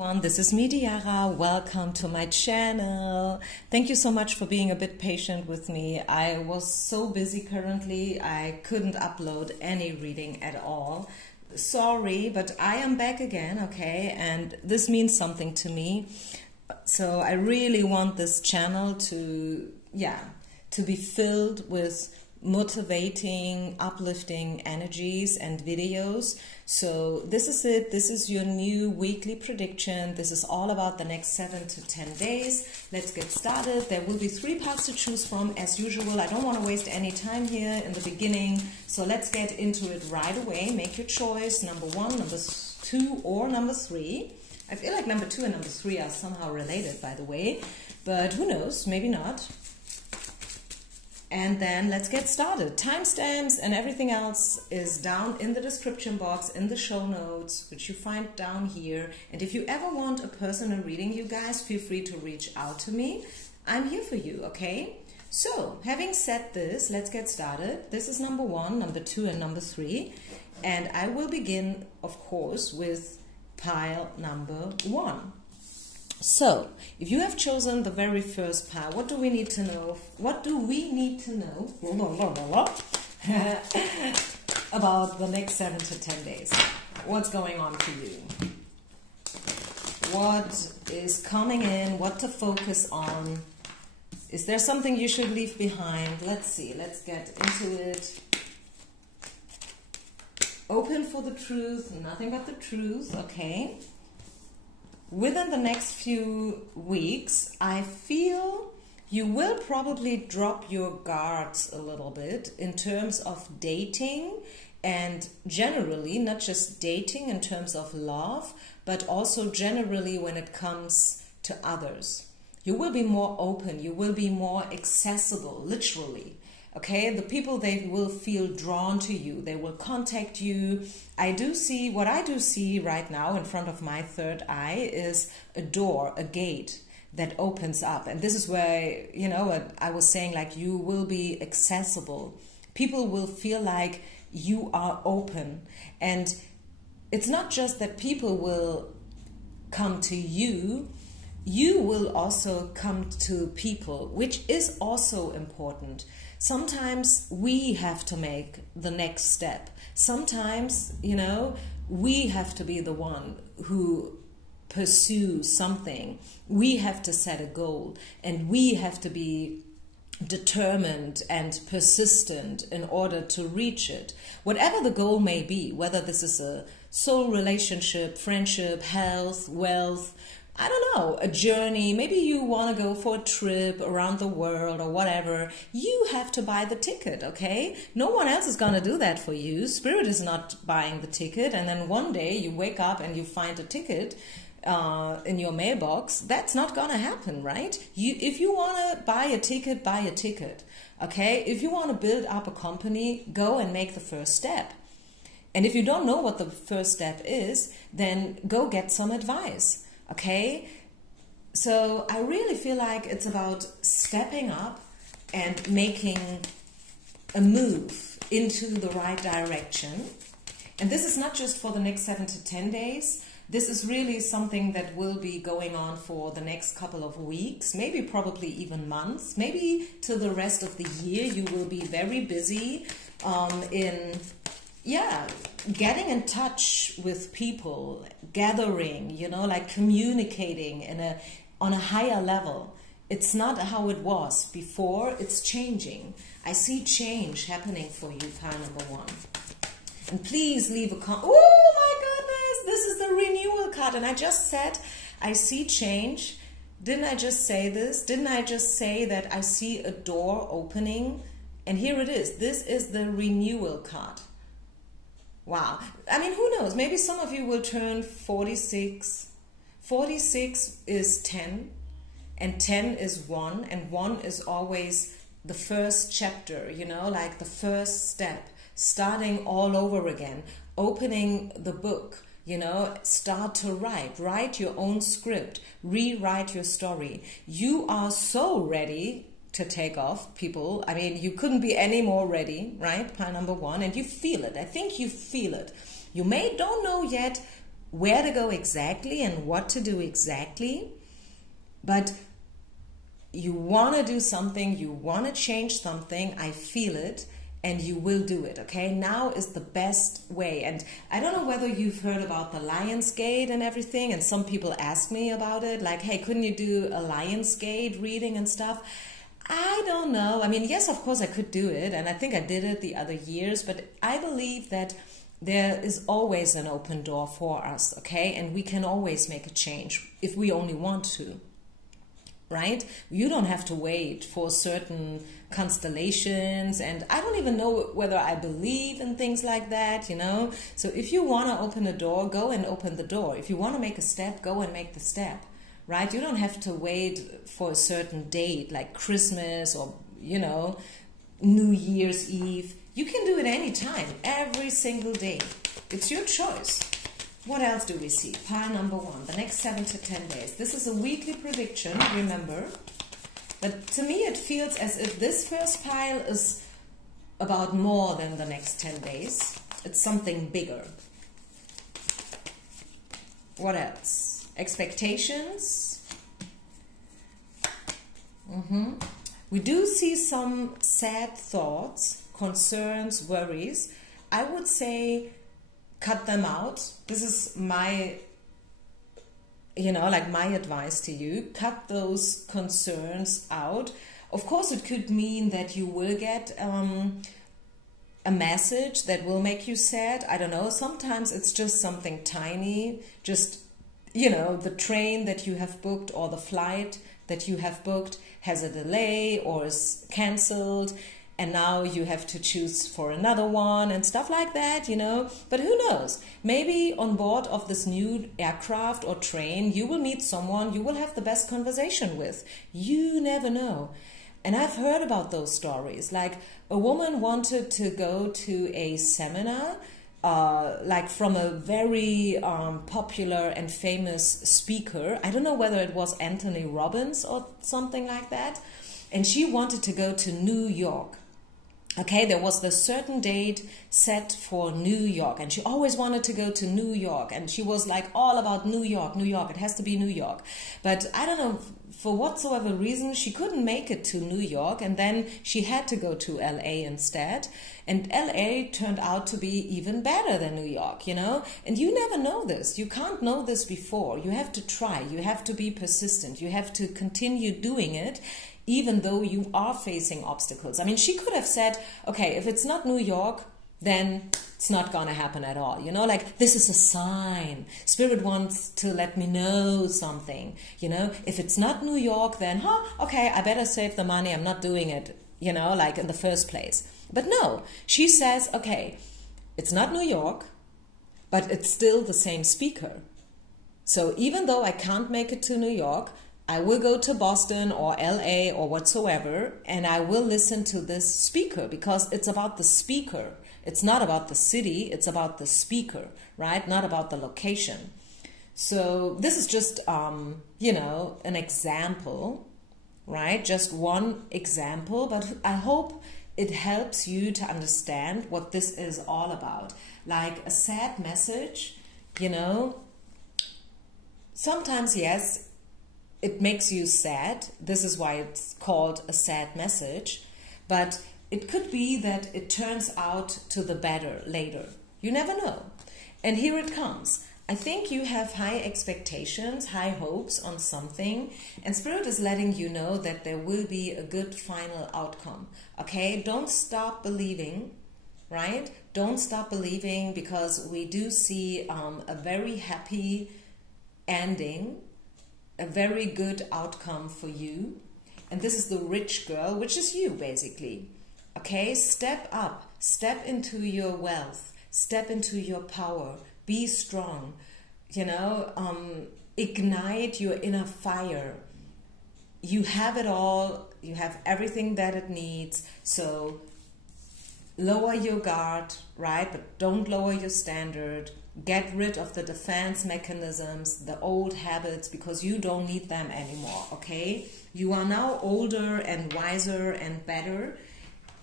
This is me, Diara. Welcome to my channel. Thank you so much for being a bit patient with me. I was so busy currently, I couldn't upload any reading at all. Sorry, but I am back again, okay? And this means something to me. So I really want this channel to be filled with motivating, uplifting energies and videos. So this is it. This is your new weekly prediction. This is all about the next 7 to 10 days. Let's get started. There will be 3 parts to choose from as usual. I don't want to waste any time here in the beginning. So let's get into it right away. Make your choice. Number 1, number 2, or number 3. I feel like number 2 and number 3 are somehow related, by the way. But who knows? Maybe not. And then let's get started. Timestamps and everything else is down in the description box, in the show notes, which you find down here. And if you ever want a personal reading, you guys, feel free to reach out to me. I'm here for you, okay? So, having said this, let's get started. This is number 1, number 2, and number 3. And I will begin, of course, with pile number 1. So, if you have chosen the very first pile, what do we need to know? What do we need to know about the next 7 to 10 days? What's going on for you? What is coming in? What to focus on? Is there something you should leave behind? Let's see. Let's get into it. Open for the truth. Nothing but the truth. Okay. Within the next few weeks, I feel you will probably drop your guards a little bit in terms of dating, and generally, not just dating in terms of love, but also generally when it comes to others. You will be more open, you will be more accessible, literally. Okay, the people, they will feel drawn to you. They will contact you. What I do see right now in front of my third eye is a door, a gate that opens up. And this is where, I was saying, like, you will be accessible. People will feel like you are open. And it's not just that people will come to you, you will also come to people, which is also important. Sometimes we have to make the next step. Sometimes, we have to be the one who pursues something. We have to set a goal, and we have to be determined and persistent in order to reach it. Whatever the goal may be, whether this is a soul relationship, friendship, health, wealth, I don't know, a journey, maybe you want to go for a trip around the world or whatever, you have to buy the ticket, okay? No one else is going to do that for you. Spirit is not buying the ticket, and then one day you wake up and you find a ticket in your mailbox. That's not going to happen, right? If you want to buy a ticket, okay? If you want to build up a company, go and make the first step. And if you don't know what the first step is, then go get some advice. Okay, so I really feel like it's about stepping up and making a move into the right direction. And this is not just for the next 7 to 10 days. This is really something that will be going on for the next couple of weeks, maybe probably even months, maybe to the rest of the year. You will be very busy getting in touch with people, gathering, like communicating on a higher level. It's not how it was before, it's changing. I see change happening for you, pile number 1. And please leave a comment. Oh my goodness, this is the renewal card. And I just said, I see change. Didn't I just say this? Didn't I just say that I see a door opening? And here it is. This is the renewal card. Wow. I mean, who knows? Maybe some of you will turn 46. 46 is 10, and 10 is 1, and 1 is always the first chapter, like the first step, starting all over again, opening the book, start to write your own script, rewrite your story. You are so ready to take off, people. I mean, you couldn't be any more ready, right? Pile number 1, and you feel it. I think you feel it. You don't know yet where to go exactly and what to do exactly, but you want to do something, you want to change something, I feel it, and you will do it, okay? Now is the best way. And I don't know whether you've heard about the Lionsgate and everything, and some people ask me about it, like, hey, couldn't you do a Lionsgate reading and stuff? I don't know. I mean, yes, of course I could do it, and I think I did it the other years, but I believe that there is always an open door for us, okay? And we can always make a change if we only want to, right? You don't have to wait for certain constellations, and I don't even know whether I believe in things like that, you know? So if you want to open a door, go and open the door. If you want to make a step, go and make the step, right? You don't have to wait for a certain date like Christmas or, you know, New Year's Eve. You can do it anytime, every single day. It's your choice. What else do we see? Pile number 1, the next 7 to 10 days. This is a weekly prediction, remember. But to me it feels as if this first pile is about more than the next 10 days. It's something bigger. What else? Expectations. We do see some sad thoughts, concerns, worries. I would say cut them out. This is my, you know, like my advice to you. Cut those concerns out. Of course, it could mean that you will get a message that will make you sad. I don't know. Sometimes it's just something tiny. Just, you know, the train that you have booked or the flight that you have booked has a delay or is cancelled, and now you have to choose for another one and stuff like that, you know. But who knows? Maybe on board of this new aircraft or train, you will meet someone you will have the best conversation with. You never know. And I've heard about those stories. Like a woman wanted to go to a seminar, like from a very popular and famous speaker. I don't know whether it was Anthony Robbins or something like that. And she wanted to go to New York. Okay, there was the certain date set for New York, and she always wanted to go to New York, and she was like all about New York, New York, it has to be New York. But I don't know, for whatsoever reason, she couldn't make it to New York, and then she had to go to LA instead. And LA turned out to be even better than New York, you know? And you never know this. You can't know this before. You have to try. You have to be persistent. You have to continue doing it, even though you are facing obstacles. I mean, she could have said, okay, if it's not New York, then it's not going to happen at all. You know, like, this is a sign. Spirit wants to let me know something. You know, if it's not New York, then, okay, I better save the money. I'm not doing it, you know, like in the first place. But no, she says, okay, it's not New York, but it's still the same speaker. So even though I can't make it to New York, I will go to Boston or LA or whatsoever, and I will listen to this speaker, because it's about the speaker. It's not about the city, it's about the speaker, right? Not about the location. So this is just, you know, an example, right? Just one example, but I hope it helps you to understand what this is all about. Like a sad message, you know, sometimes, yes, it makes you sad. This is why it's called a sad message. But it could be that it turns out to the better later. You never know. And here it comes. I think you have high expectations, high hopes on something, and Spirit is letting you know that there will be a good final outcome. Okay? Don't stop believing, right? Don't stop believing, because we do see a very happy ending, a very good outcome for you. And this is the rich girl, which is you basically. Okay, step up, step into your wealth, step into your power, be strong, you know, ignite your inner fire. You have it all, you have everything that it needs. So lower your guard, right? But don't lower your standard. Get rid of the defense mechanisms, the old habits, because you don't need them anymore, okay? You are now older and wiser and better.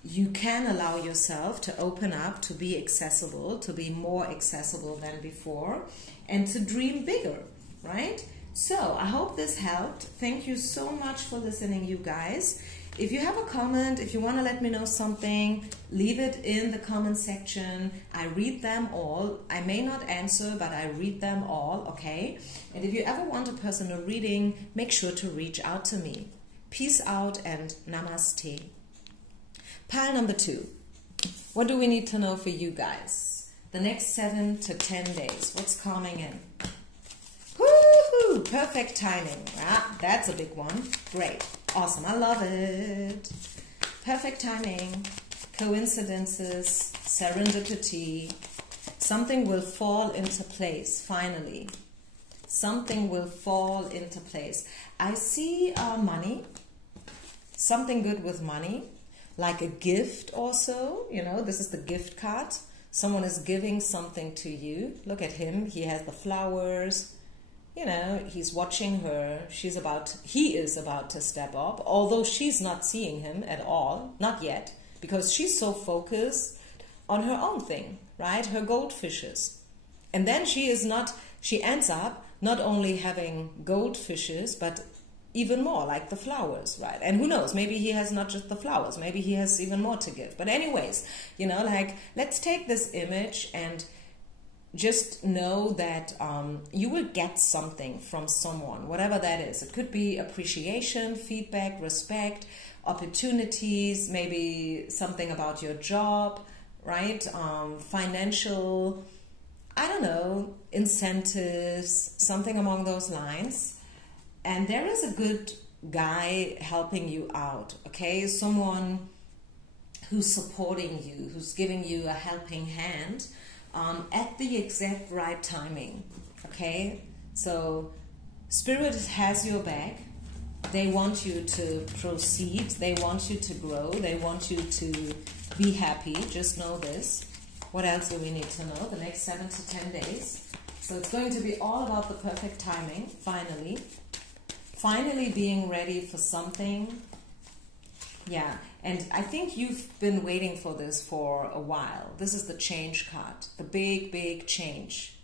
you can allow yourself to open up, to be accessible, to be more accessible than before, and to dream bigger, right? So I hope this helped. Thank you so much for listening, you guys. If you have a comment, if you want to let me know something, leave it in the comment section. I read them all. I may not answer, but I read them all, okay? And if you ever want a personal reading, make sure to reach out to me. Peace out and namaste. Pile number 2. What do we need to know for you guys? The next 7 to 10 days. What's coming in? Woohoo! Perfect timing. Ah, that's a big one. Great. Awesome. I love it. Perfect timing. Coincidences. Serendipity. Something will fall into place, finally. Something will fall into place. I see money. Something good with money. Like a gift also, you know, this is the gift card. Someone is giving something to you. Look at him. He has the flowers. You know, he's watching her. He is about to step up, although she's not seeing him at all. Not yet, because she's so focused on her own thing, right? Her goldfishes. And then she ends up not only having goldfishes, but even more, like the flowers, right? And who knows, maybe he has not just the flowers, maybe he has even more to give. But anyways, you know, like, let's take this image and just know that you will get something from someone, whatever that is. It could be appreciation, feedback, respect, opportunities, maybe something about your job, right? Financial, I don't know, incentives, something along those lines. And there is a good guy helping you out, okay? Someone who's supporting you, who's giving you a helping hand at the exact right timing, okay? So Spirit has your back. They want you to proceed. They want you to grow. They want you to be happy. Just know this. What else do we need to know? The next 7 to 10 days. So it's going to be all about the perfect timing, finally. Finally being ready for something. Yeah, and I think you've been waiting for this for a while. This is the change card, the big, big change.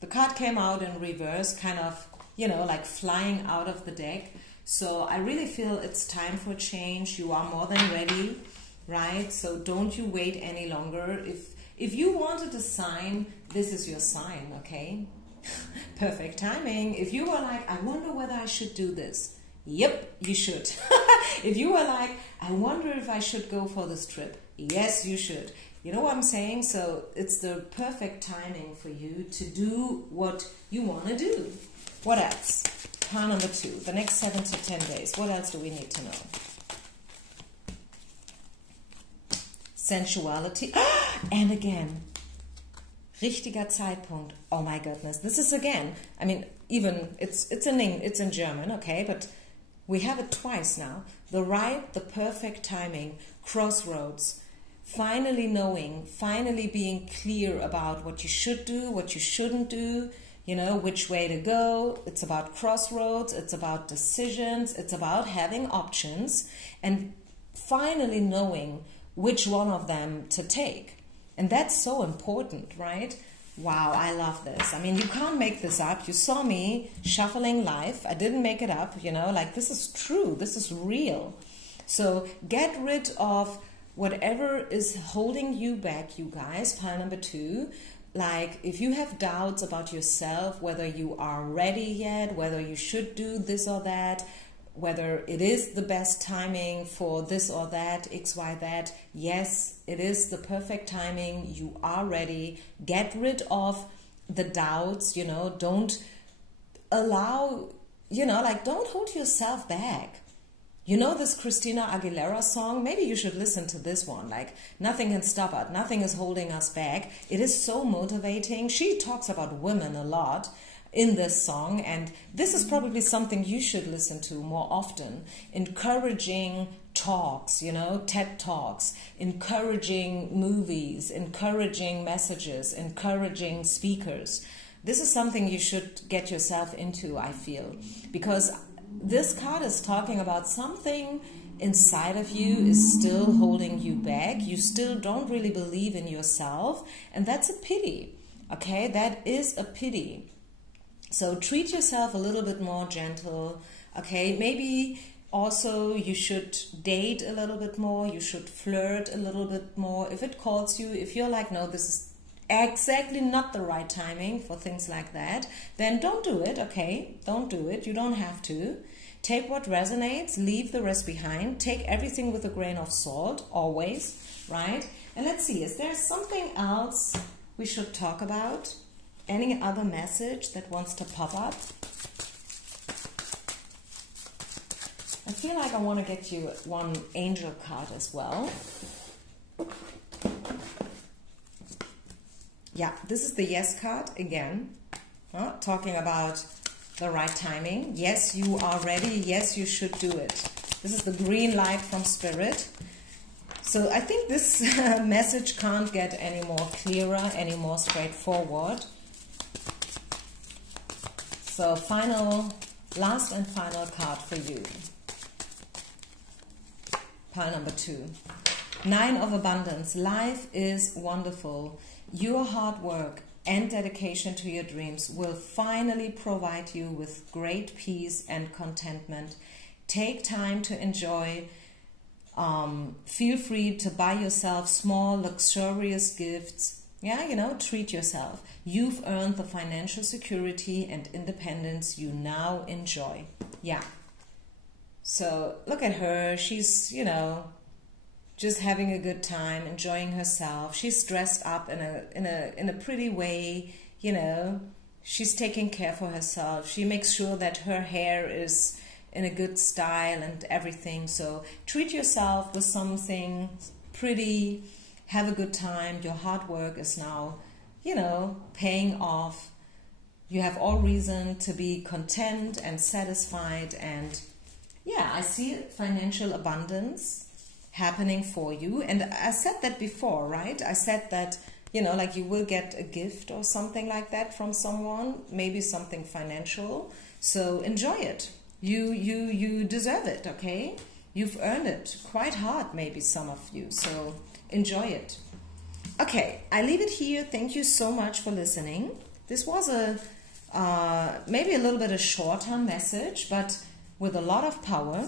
The card came out in reverse, kind of, you know, like flying out of the deck. So I really feel it's time for change. You are more than ready, right? So don't you wait any longer. If you wanted a sign, this is your sign, okay? Perfect timing. If you were like, I wonder whether I should do this. Yep, you should. If you were like, I wonder if I should go for this trip. Yes, you should. You know what I'm saying? So it's the perfect timing for you to do what you want to do. What else? Pile number 2. The next 7 to 10 days. What else do we need to know? Sensuality. And again, richtiger Zeitpunkt. Oh my goodness. This is again, I mean, even it's in German, okay, but we have it twice now. The right, the perfect timing, crossroads, finally knowing, finally being clear about what you should do, what you shouldn't do, you know, which way to go. It's about crossroads, it's about decisions, it's about having options, and finally knowing which one of them to take. And that's so important, right? Wow, I love this. I mean, you can't make this up. You saw me shuffling life. I didn't make it up, you know, like this is true. This is real. So get rid of whatever is holding you back, you guys. Pile number 2. Like, if you have doubts about yourself, whether you are ready yet, whether you should do this or that, whether it is the best timing for this or that, X, Y, that. Yes, it is the perfect timing. You are ready. Get rid of the doubts, you know. Don't allow, you know, like, don't hold yourself back. You know this Christina Aguilera song? Maybe you should listen to this one. Like, nothing can stop us. Nothing is holding us back. It is so motivating. She talks about women a lot in this song, and this is probably something you should listen to more often. Encouraging talks, you know, TED Talks, encouraging movies, encouraging messages, encouraging speakers. This is something you should get yourself into, I feel, because this card is talking about something inside of you is still holding you back. You still don't really believe in yourself, and that's a pity. Okay, that is a pity. So treat yourself a little bit more gentle. Okay, maybe also you should date a little bit more. You should flirt a little bit more. If it calls you, if you're like, no, this is exactly not the right timing for things like that, then don't do it. Okay, don't do it. You don't have to. Take what resonates, leave the rest behind. Take everything with a grain of salt, always, right? And let's see, is there something else we should talk about? Any other message that wants to pop up? I feel like I want to get you one angel card as well. Yeah, this is the yes card again. Talking about the right timing. Yes, you are ready. Yes, you should do it. This is the green light from Spirit. So I think this message can't get any more clearer, any more straightforward. So last and final card for you. Pile number 2. 9 of Abundance. Life is wonderful. Your hard work and dedication to your dreams will finally provide you with great peace and contentment. Take time to enjoy. Feel free to buy yourself small, luxurious gifts. Yeah, treat yourself. You've earned the financial security and independence you now enjoy. Yeah. So look at her. She's, just having a good time, enjoying herself. She's dressed up in a pretty way, She's taking care for herself. She makes sure that her hair is in a good style and everything. So treat yourself with something pretty. Have a good time. Your hard work is now, paying off. You have all reason to be content and satisfied. And yeah, I see financial abundance happening for you. And I said that before, right? I said that, like you will get a gift or something like that from someone, maybe something financial. So enjoy it. You deserve it, okay? You've earned it quite hard, maybe some of you. So enjoy it. Okay, I leave it here. Thank you so much for listening. This was maybe a little bit a shorter message, but with a lot of power.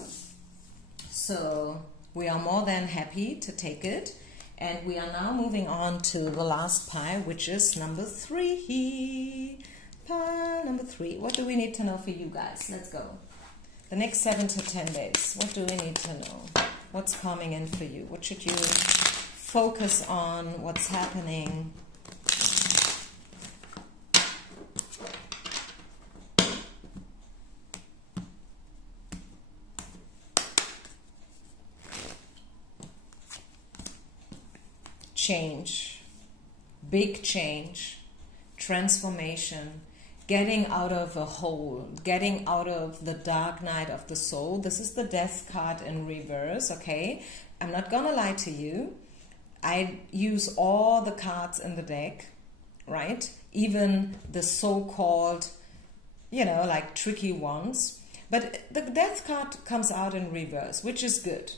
So we are more than happy to take it. And we are now moving on to the last pile, which is number 3. Pile number 3. What do we need to know for you guys? Let's go. The next 7 to 10 days. What do we need to know? What's coming in for you? What should you focus on? What's happening? Change, big change, transformation, getting out of a hole, getting out of the dark night of the soul. This is the Death card in reverse, okay? I'm not gonna lie to you. I use all the cards in the deck, right? Even the so-called, like tricky ones. But the Death card comes out in reverse, which is good.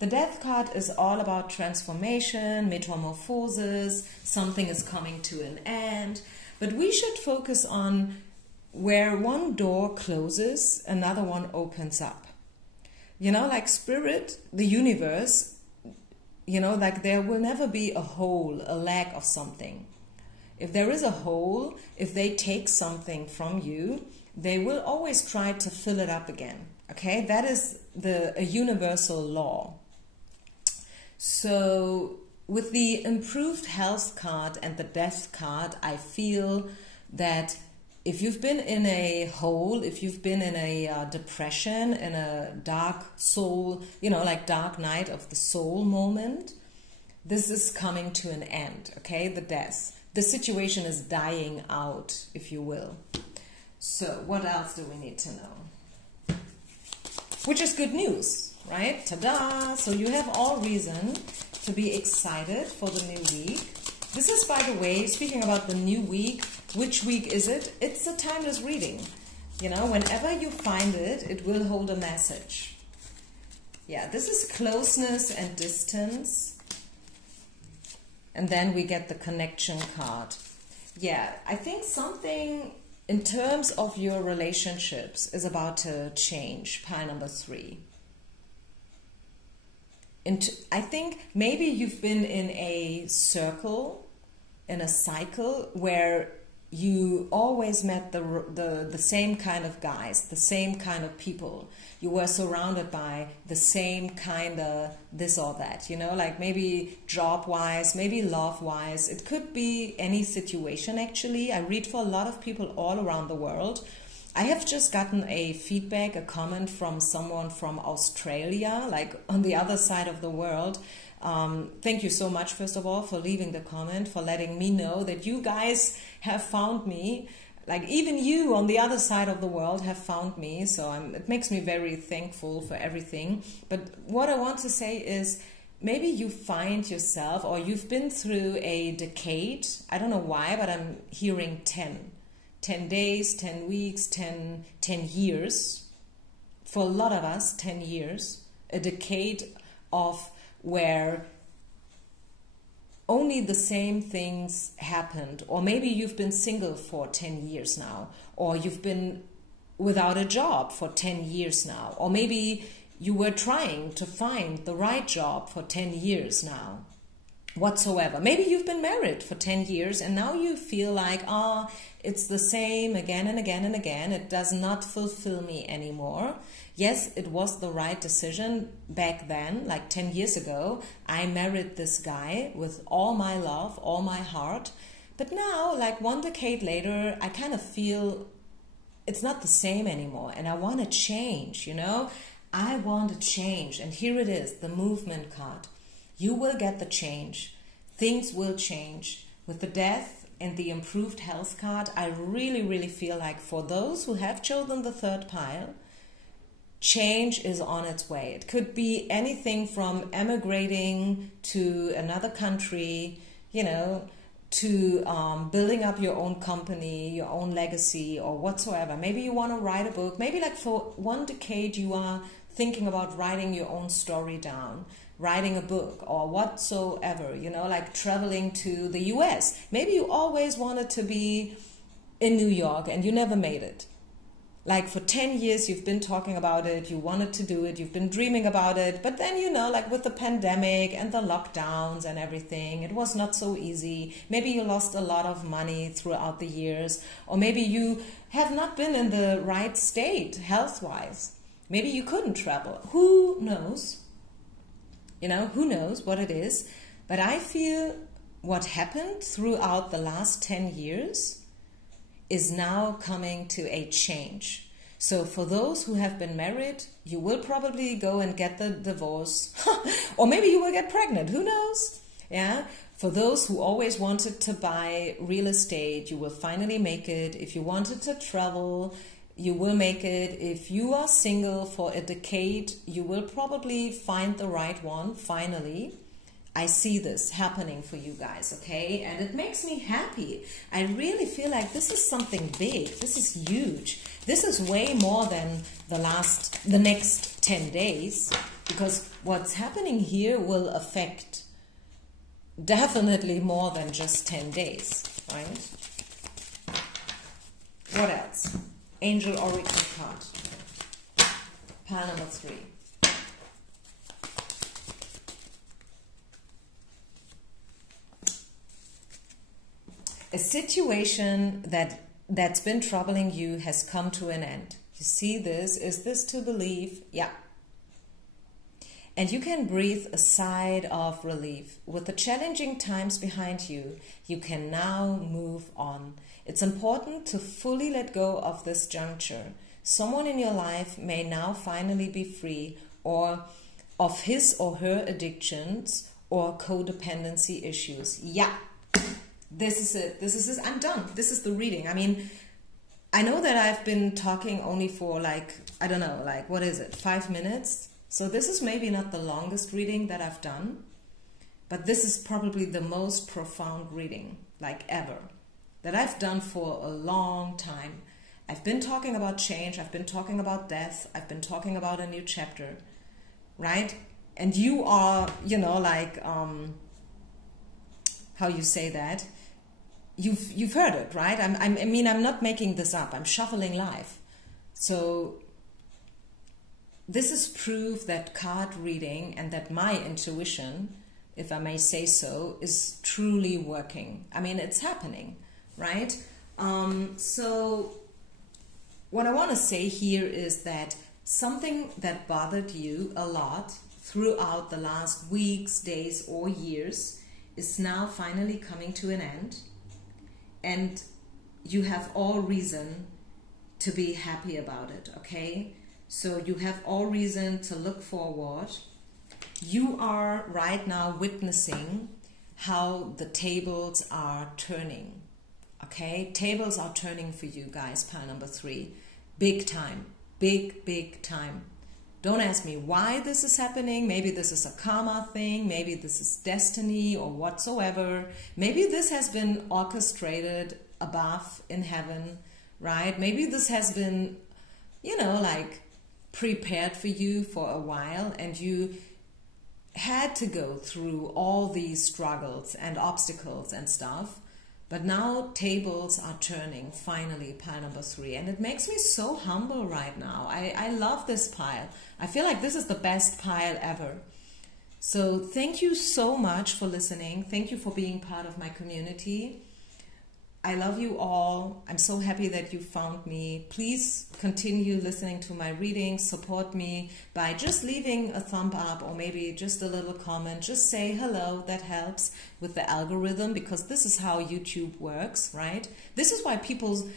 The Death card is all about transformation, metamorphosis, something is coming to an end. But we should focus on where one door closes, another one opens up. Like Spirit, the universe, like there will never be a hole, a lack of something. If there is a hole, if they take something from you, they will always try to fill it up again. Okay, that is a universal law. So with the improved health card and the Death card, I feel that if you've been in a hole, if you've been in a depression, in a dark soul, like dark night of the soul moment, this is coming to an end, okay? The Death. The situation is dying out, if you will. So what else do we need to know? Which is good news. Right? Ta-da! So you have all reason to be excited for the new week. This is, by the way, speaking about the new week, which week is it? It's a timeless reading. Whenever you find it, it will hold a message. Yeah, this is closeness and distance. And then we get the connection card. Yeah, I think something in terms of your relationships is about to change. Pile number 3. I think maybe you've been in a circle, in a cycle where you always met the same kind of guys, the same kind of people. You were surrounded by the same kind of this or that, you know, like maybe job-wise, maybe love-wise. It could be any situation, actually. I read for a lot of people all around the world. I have just gotten a feedback, a comment from someone from Australia, like on the other side of the world. Thank you so much, first of all, for leaving the comment, for letting me know that you guys have found me. Like even you on the other side of the world have found me. So it makes me very thankful for everything. But what I want to say is maybe you find yourself, or you've been through a decade. I don't know why, but I'm hearing 10 days, 10 weeks, 10 years. For a lot of us, 10 years. A decade of where only the same things happened. Or maybe you've been single for 10 years now. Or you've been without a job for 10 years now. Or maybe you were trying to find the right job for 10 years now. Whatsoever. Maybe you've been married for 10 years and now you feel like, it's the same again and again and again. It does not fulfill me anymore. Yes, it was the right decision back then, like 10 years ago. I married this guy with all my love, all my heart. But now, like 1 decade later, I kind of feel it's not the same anymore. And I want to change, you know? I want to change. And here it is, the movement card. You will get the change. Things will change. With the death and the improved health card, I really, really feel like for those who have chosen the 3rd pile, change is on its way. It could be anything from emigrating to another country, you know, to building up your own company, your own legacy or whatsoever. Maybe you want to write a book. Maybe like for 1 decade you are thinking about writing your own story down, writing a book or whatsoever, you know, like traveling to the US. Maybe you always wanted to be in New York and you never made it. Like for 10 years you've been talking about it, you wanted to do it, you've been dreaming about it, but then, you know, like with the pandemic and the lockdowns and everything, it was not so easy. Maybe you lost a lot of money throughout the years, or maybe you have not been in the right state health-wise. Maybe you couldn't travel. Who knows? You know, who knows what it is? But I feel what happened throughout the last 10 years is now coming to a change. So for those who have been married, you will probably go and get the divorce. Or maybe you will get pregnant. Who knows? Yeah. For those who always wanted to buy real estate, you will finally make it. If you wanted to travel, you will make it. If you are single for a decade, you will probably find the right one, finally. I see this happening for you guys, okay? And it makes me happy. I really feel like this is something big. This is huge. This is way more than the next 10 days, because what's happening here will affect definitely more than just 10 days, right? What else? Angel Oracle card. Pile number 3. A situation that's been troubling you has come to an end. You see this? Is this to believe? Yeah. And you can breathe a sigh of relief. With the challenging times behind you, you can now move on. It's important to fully let go of this juncture. Someone in your life may now finally be free or of his or her addictions or codependency issues. Yeah. This is it. This is it. I'm done. This is the reading. I mean, I know that I've been talking only for like, I don't know, like, what is it, 5 minutes? So this is maybe not the longest reading that I've done, but this is probably the most profound reading, like ever, that I've done for a long time. I've been talking about change. I've been talking about death. I've been talking about a new chapter. right? And you are, you know, like, how you say that? You've heard it, right? I mean, I'm not making this up. I'm shuffling live. So this is proof that card reading and that my intuition, if I may say so, is truly working. I mean, it's happening, right? So what I want to say here is that something that bothered you a lot throughout the last weeks, days, or years is now finally coming to an end. And you have all reason to be happy about it, okay? So you have all reason to look forward. You are right now witnessing how the tables are turning, okay? Tables are turning for you guys, pile number 3. Big time, big time. Don't ask me why this is happening. Maybe this is a karma thing. Maybe this is destiny or whatsoever. Maybe this has been orchestrated above in heaven, right? Maybe this has been, you know, like prepared for you for a while, and you had to go through all these struggles and obstacles and stuff. But now tables are turning, finally, pile number 3. And it makes me so humble right now. I love this pile. I feel like this is the best pile ever. So thank you so much for listening. Thank you for being part of my community. I love you all. I'm so happy that you found me. Please continue listening to my readings. Support me by just leaving a thumb up or maybe just a little comment. Just say hello. That helps with the algorithm, because this is how YouTube works, right? This is why people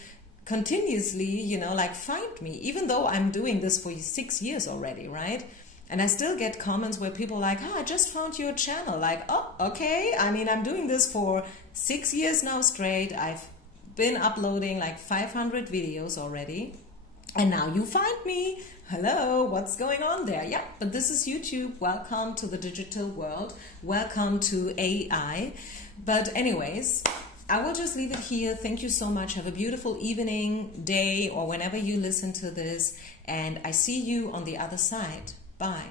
continuously, you know, like find me, even though I'm doing this for 6 years already, right? And I still get comments where people are like, I just found your channel. Like, oh, okay. I mean, I'm doing this for 6 years now straight. I've been uploading like 500 videos already. And now you find me. Hello, what's going on there? Yeah, but this is YouTube. Welcome to the digital world. Welcome to AI. But anyways, I will just leave it here. Thank you so much. Have a beautiful evening, day, or whenever you listen to this. And I see you on the other side. Bye.